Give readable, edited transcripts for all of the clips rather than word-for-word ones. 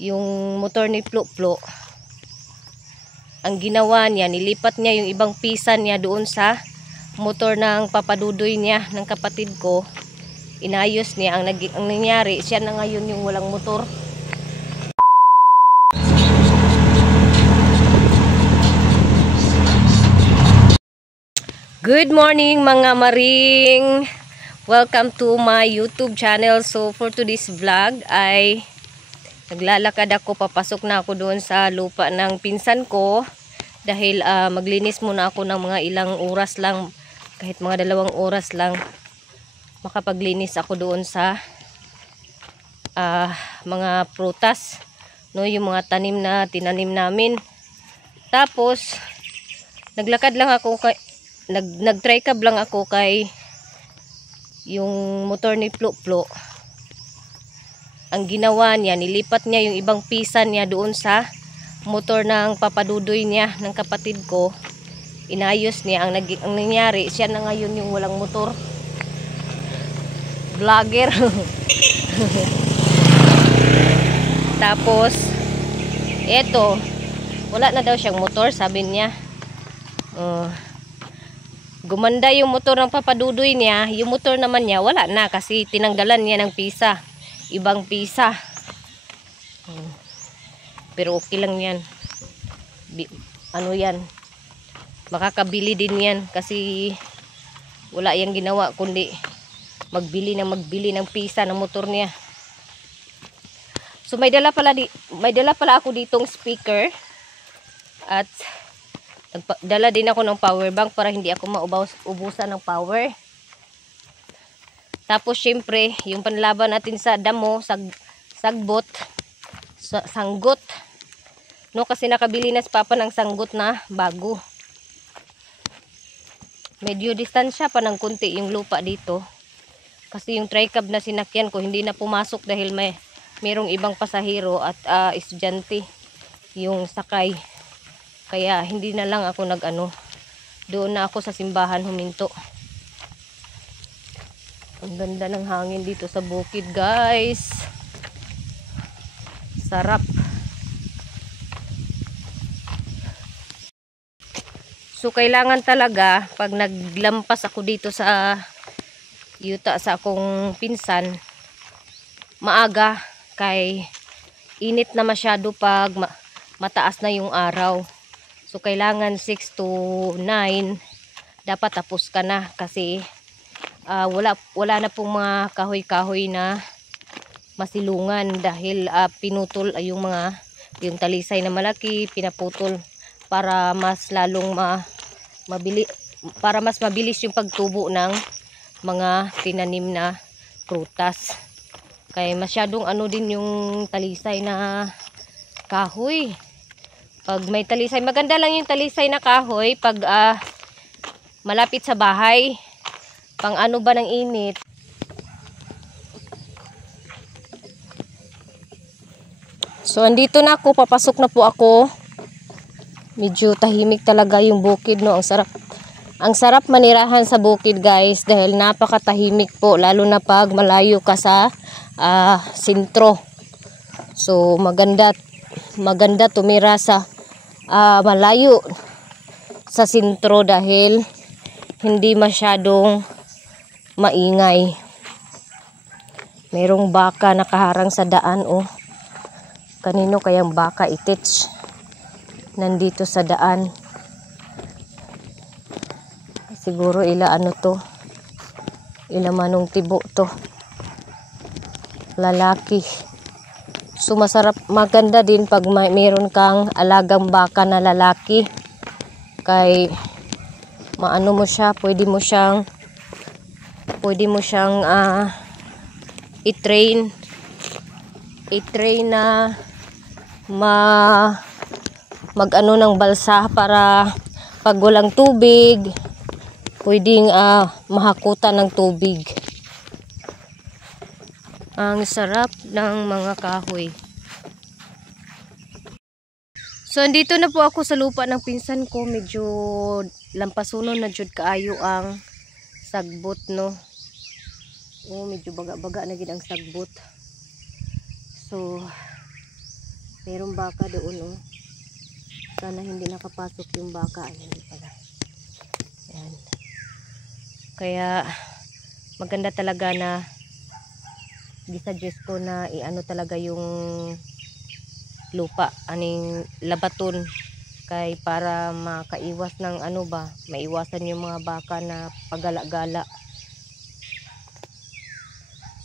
yung motor ni Plo-Plo, ang ginawa niya, nilipat niya yung ibang pisa niya doon sa motor ng papadudoy niya, ng kapatid ko. Inayos niya. Ang nangyari, siya na ngayon yung walang motor. Good morning mga maring! Welcome to my YouTube channel. So for today's vlog ay naglalakad ako, papasok na ako doon sa lupa ng pinsan ko dahil maglinis muna ako ng mga ilang oras lang, kahit mga 2 oras lang, makapaglinis ako doon sa mga prutas, no, yung mga tanim na tinanim namin. Tapos naglakad lang ako, nag-try-cab lang ako kay yung motor ni Plo-Plo. Ang ginawa niya, nilipat niya yung ibang pisa niya doon sa motor ng papadudoy niya, ng kapatid ko. Inayos niya. Ang nangyari, siya na ngayon yung walang motor. Vlogger. Tapos eto, wala na daw siyang motor, sabi niya. Gumanda yung motor ng papadudoy niya. Yung motor naman niya wala na kasi tinanggalan niya ng pisa, ibang pisa. Pero okay lang yan. Ano yan, makakabili din yan kasi wala yang ginawa kundi magbili ng pisa ng motor niya. So may dala pala ako ditong speaker at dala din ako ng power bank para hindi ako maubusan ng power. Tapos syempre yung panlaban natin sa damo, sanggot, no, kasi nakabili na si Papa ng sanggot na bago. Medyo distansya pa ng kunti yung lupa dito kasi yung tri-cab na sinakyan ko hindi na pumasok dahil mayroong ibang pasahero at estudyante yung sakay. Kaya hindi na lang ako doon na ako sa simbahan huminto. Ang ganda ng hangin dito sa bukid, guys. Sarap. So kailangan talaga pag naglampas ako dito sa yuta sa akong pinsan, maaga, kay init na masyado pag mataas na yung araw. So kailangan 6 to 9 dapat tapos ka na kasi wala na pong mga kahoy-kahoy na masilungan dahil pinutol yung talisay na malaki, pinaputol para mas lalong para mas mabilis yung pagtubo ng mga tinanim na prutas. Kaya masyadong din yung talisay na kahoy. Pag may talisay, maganda lang yung talisay na kahoy pag malapit sa bahay. Pang ba ng init. So andito na ako, papasok na po ako. Medyo tahimik talaga yung bukid, no. Ang sarap manirahan sa bukid, guys, dahil napakatahimik po, lalo na pag malayo ka sa sentro. So maganda tumira sa malayo sa sentro dahil hindi masyadong maingay. Merong baka nakaharang sa daan, oh. Kanino kayang baka itich nandito sa daan? Siguro ila manong tibo to, lalaki. So maganda din pag mayroon kang alagang baka na lalaki, kay mo siya, pwede mo siyang i-train na ng balsa para pag walang tubig pwedeng mahakutan ng tubig. Ang sarap ng mga kahoy. So andito na po ako sa lupa ng pinsan ko. Medyo lampasunon na jud kaayo ang sagbot, no. Medyo baga-baga na gid ang sagbot. So Mayroong baka doon, oh. Sana hindi nakapasok yung baka. Ay, hindi pala. Ayan. Kaya maganda talaga na gisuggest ko na iano talaga yung lupa, aning labaton, kay para makaiwas ng ano ba, maiwasan yung mga baka na pagala-gala.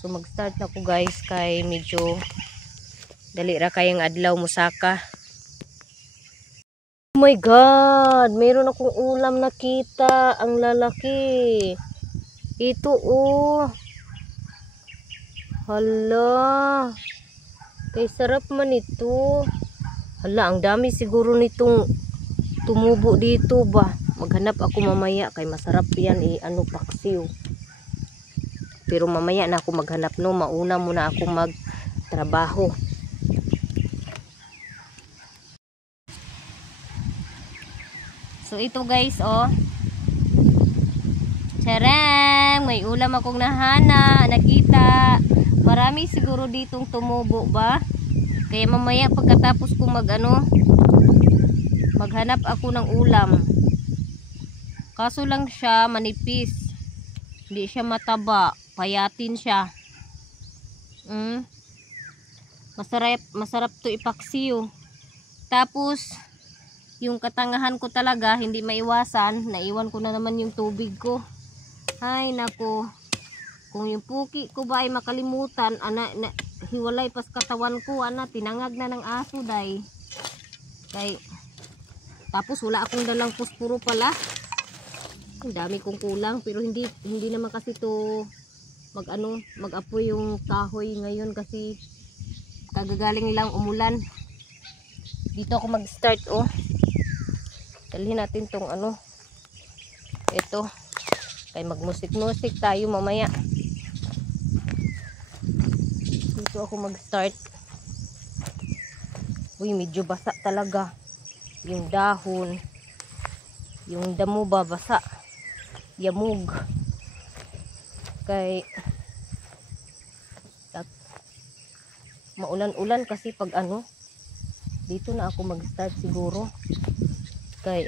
So mag-start na ko guys, kay medyo dali ra kayang adlaw musaka. Oh my god, mayroon akong ulam nakita, ang lalaki. Ito oh. Hala. Kay sarap man ito. Hala, ang dami siguro nitong tumubo dito ba. Maghanap ako mamaya kay masarap yan ano paksiw. Pero mamaya na ako maghanap no, mauna muna ako magtrabaho. So ito guys oh. Charang, may ulam akong nakita. Marami siguro ditong tumubo ba. Kaya mamaya pagkatapos ko maghanap ako ng ulam. Kaso lang siya manipis. Hindi siya mataba. Payatin siya. Masarap to ipaksiw. Tapos yung katangahan ko talaga hindi maiwasan. Naiwan ko na naman yung tubig ko. Ay nako. Kung yung puki ko ba ay makalimutan, hiwalay pas katawan ko, tinangag na ng aso day. Tapos wala akong dalang puspuro pala. Ang dami kong kulang, pero hindi naman kasi to mag-apoy yung kahoy ngayon kasi kagagaling lang umulan. Dito ako mag-start oh. Dalhin natin tong ito. Kay magmusik-musik tayo mamaya. Dito ako mag-start. Uy, medyo basa talaga. Yung dahon. Yung damo ba basa. Yamog. Kay maulan-ulan kasi pag dito na ako mag-start siguro. Kay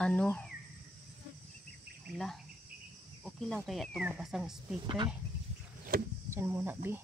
hala, okay lang kaya tumabasang speaker. Diyan muna bi.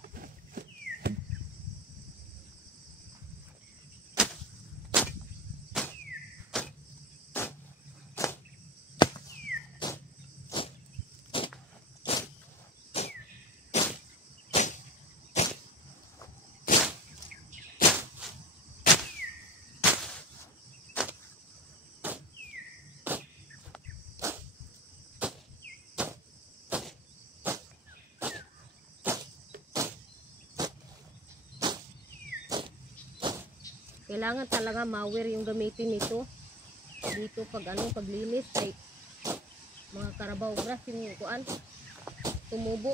Kailangan talaga mower yung gamitin nito. Dito paglinis ay mga karabaw grass yung tumubo.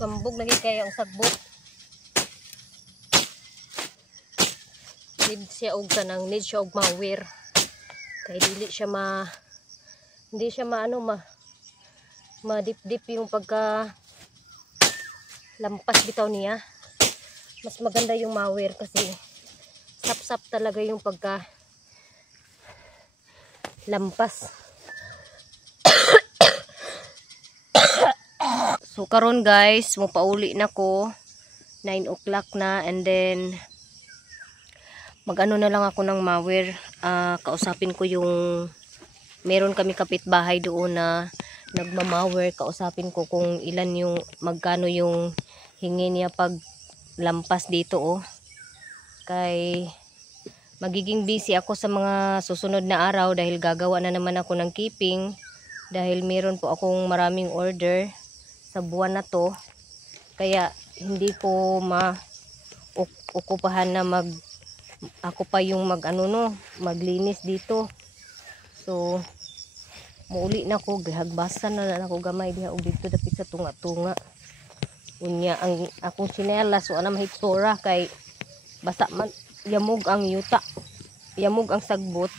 Sambog lagi kayo ang sagbot. Need siya og kanang need siya og mawir. Kay hindi siya madip-dip yung pagka lampas bitaw niya. Mas maganda yung mawir kasi sap-sap talaga yung pagka lampas. So karon guys, mupauli na ko. 9 o'clock na, and then mag-ano na lang ako ng mawir. Kausapin ko yung meron kami kapitbahay doon na nagmamawir. Kausapin ko kung ilan yung magkano yung hingi niya pag lampas dito Kay magiging busy ako sa mga susunod na araw dahil gagawa na naman ako ng keeping, dahil meron po akong maraming order sa buwan na to. Kaya hindi ko ukupahan na ako pa yung maglinis dito. So muuli na ko, gihagbasan na ako gamay diha og dito dapit sa tunga-tunga. Unya ang akong tsinelas so ana mahitsura kay basta man yamog ang yuta. Yamog ang sagbot.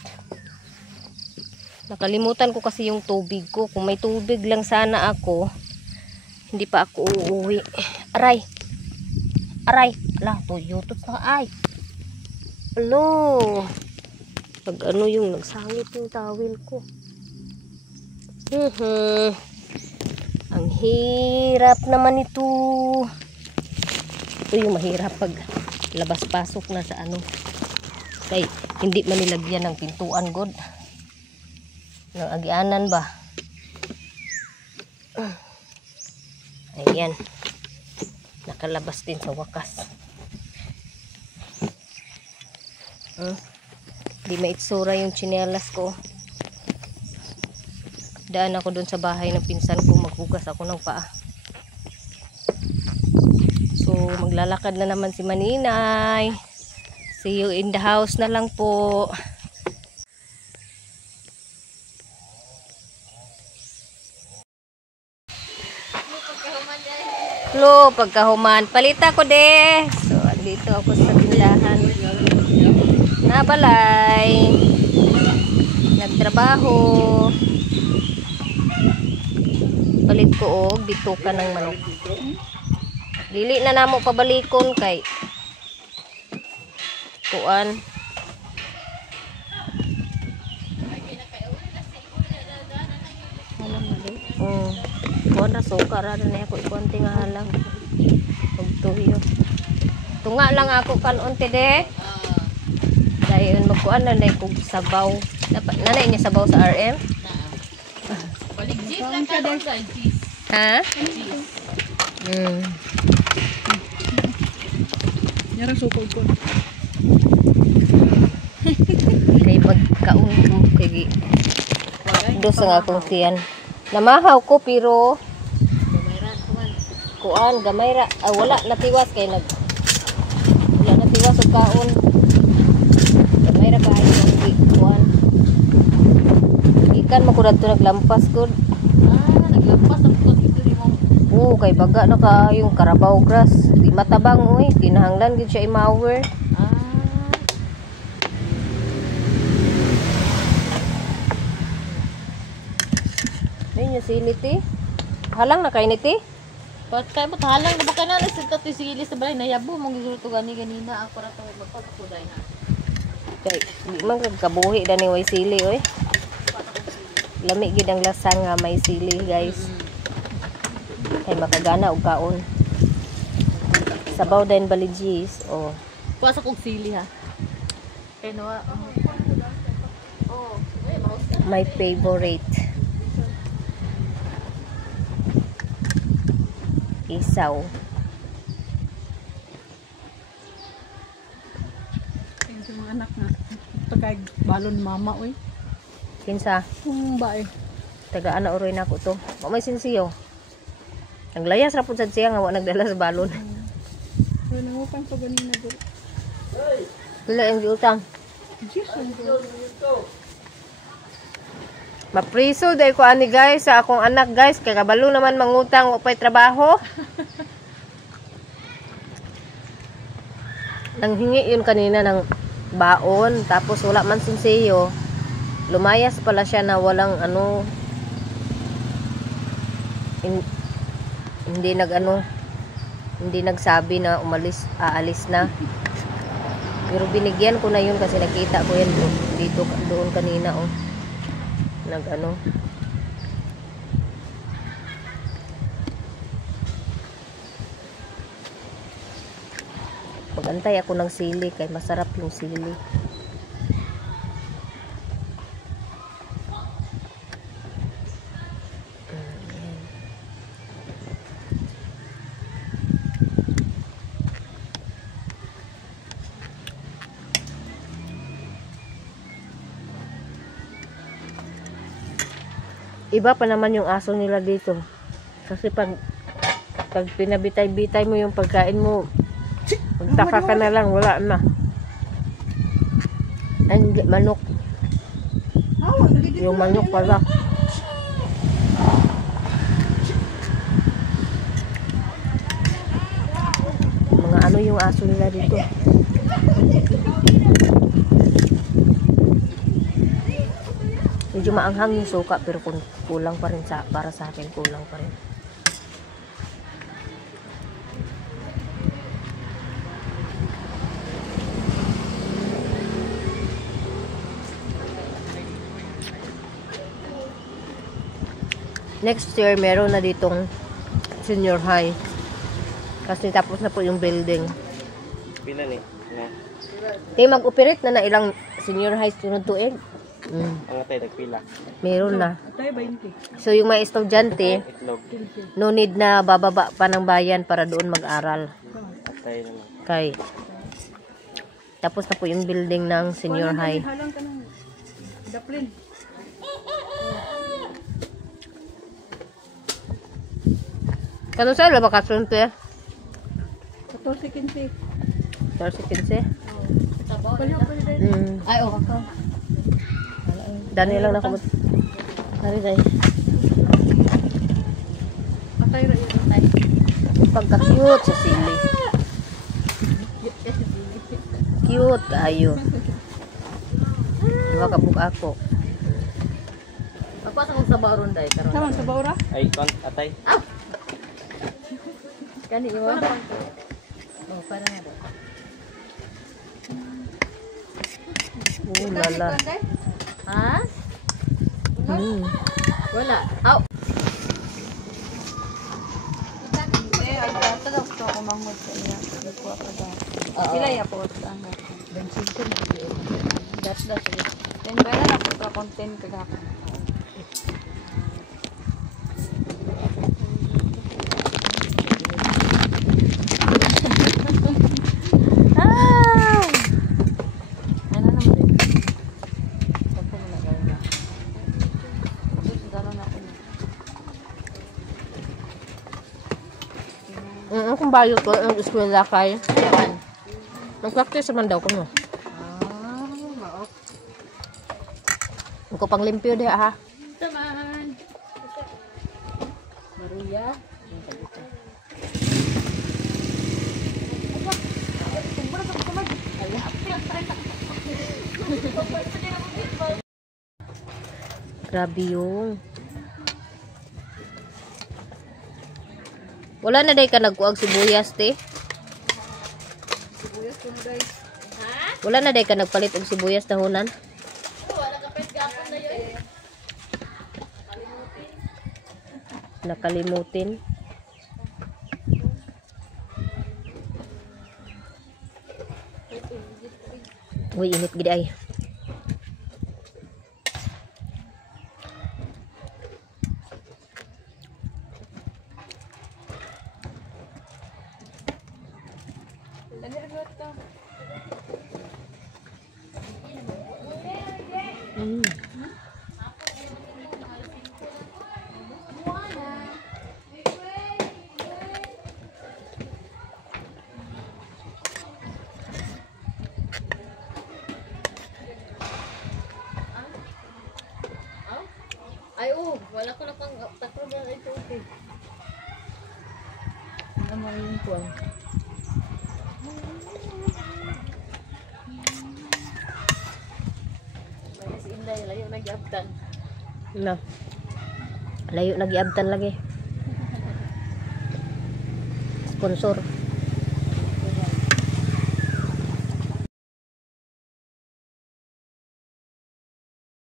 Nakalimutan ko kasi yung tubig ko. Kung may tubig lang sana ako, hindi pa ako uuwi. Aray. Aray. Ala, tuyutot na ay. Alo. Pag ano yung nagsangit yung tawil ko. Ang hirap naman ito. Ito yung mahirap pag labas-pasok na sa ano. Kay hindi man nilagyan ng pintuan god. Ng agianan ba? Ayan. Nakalabas din sa wakas. Di maitsura yung tsinelas ko. Daan ako dun sa bahay ng pinsan ko, maghugas ako ng paa. So maglalakad na naman si Maninay. See you in the house na lang po. Lo, pagkahuman. Palita ko de. So andito ako sa tindahan. Nabalay. Nagtrabaho. Palit ko dito ka ng manok. Dili na namo pabalikon kay kuan. Kuan na sukar na ako ikonti nga halang. Pagtuyo. Tunga lang ako kanon de. Dayon magkuan na nay kog sabaw. Dapat nanay niya sabaw sa RM. Paligsit lang ka daw sa cheese. Ha? Yarang sukod ko. Kay magkaon ko kay dos nga akong tiyan. Namahaw ko pero kuan gamay ra wala natiwas kay wala natiwas og kaon. Gamay ra kay kuan. Ikan mo ko dito naglampas gud. Naglampas ang dito ni mo. Kay baga na ka yung Carabao grass. Di matabang kinahanglan gid siya i-mower. Ayun yung siliti. Halang na kay niti. Pat kay mo halang na ba kana sa tato sigili sa balay nayabo mong gisuto ganina ako ra to magpagkuday na. Kay di man kabuhi dani way sili oy. Lami gid ang lasa nga may sili, guys. Kay makagana og kaon. Sabaw din baligis. Kuha sa kog sili ha. Kay nawa my favorite. Isaw. Ayun sa mga anak na. Pagkay balon mama oy. Kinsa? Bae. Tagaan na uroy na ko to. Wa may sinsiyo. Naglayas ra pud sad siya nga wa nagdala sa balon. Wala mo pang to ganina do. Pila ang giutang? Mapriso dahil ko ani guys sa akong anak guys kay kabalo naman mangutang wa pay trabaho. Nanghingi yun kanina ng baon, tapos wala man sinseyo. Lumayas pala siya na walang ano, hindi hindi nagsabi na aalis na. Pero binigyan ko na yun kasi nakita ko yan dito doon kanina oh. Pag-antay ako ng sili kay masarap yung sili. Iba pa naman yung aso nila dito. Kasi pag pinabitay-bitay mo yung pagkain mo, magtaka ka na lang, wala na. Ay, hindi, manok. Yung manok pala. Mga ano yung aso nila dito. Medyo maanghang yung suka pero kulang pa rin para sa akin, kulang pa rin. Next year meron na ditong senior high. Kasi tapos na po yung building. Pila ni? Kaya mag-operate na ilang senior high sunod tuig. Ang atay nagpila. Meron na. Atay 20. So yung mga estudyante, Itlog. no need na bababa pa ng bayan para doon mag-aral. Atay naman. Kay tapos na po yung building ng senior high. Halang ka ng daplin. Kano sa bakasyon to eh? 14-15. 14-15? Ay, oh, ako. Dani lang na kumot. Nari day. Atay ra yun, atay. Pagka-cute sa sili. Cute kaayo. Diba kabuk ako. Pagpasok kong sabaw ron day. Sama sabaw ra? Ay, atay. Kani mo? Oh, para na daw. Lala. Ha? Wala. Aw. Agad daw ko kumangod sa iya. Kuha pa daw. Sila ya po ang bensin ko na. That's the thing. Then kaya na po content kagapon. Kung bayot ko ang eskwela kay. Nag-practice naman daw ko no. Ko pang limpyo diha ha. Taman. Maria. Grabe yung. Wala na day ka nagkuag sibuyas te. Sibuyas ko guys. Ha? Wala na day ka nagpalit og sibuyas dahonan. Wala ka pet gapon na yun. Nakalimutin. Uy, init gid ay. Ay, oh, wala ko na pang tatlo na ito. Okay. Ano mo yung kuan? Si Inday, layo nag-abtan. No. Layo nagiabtan lagi. Sponsor.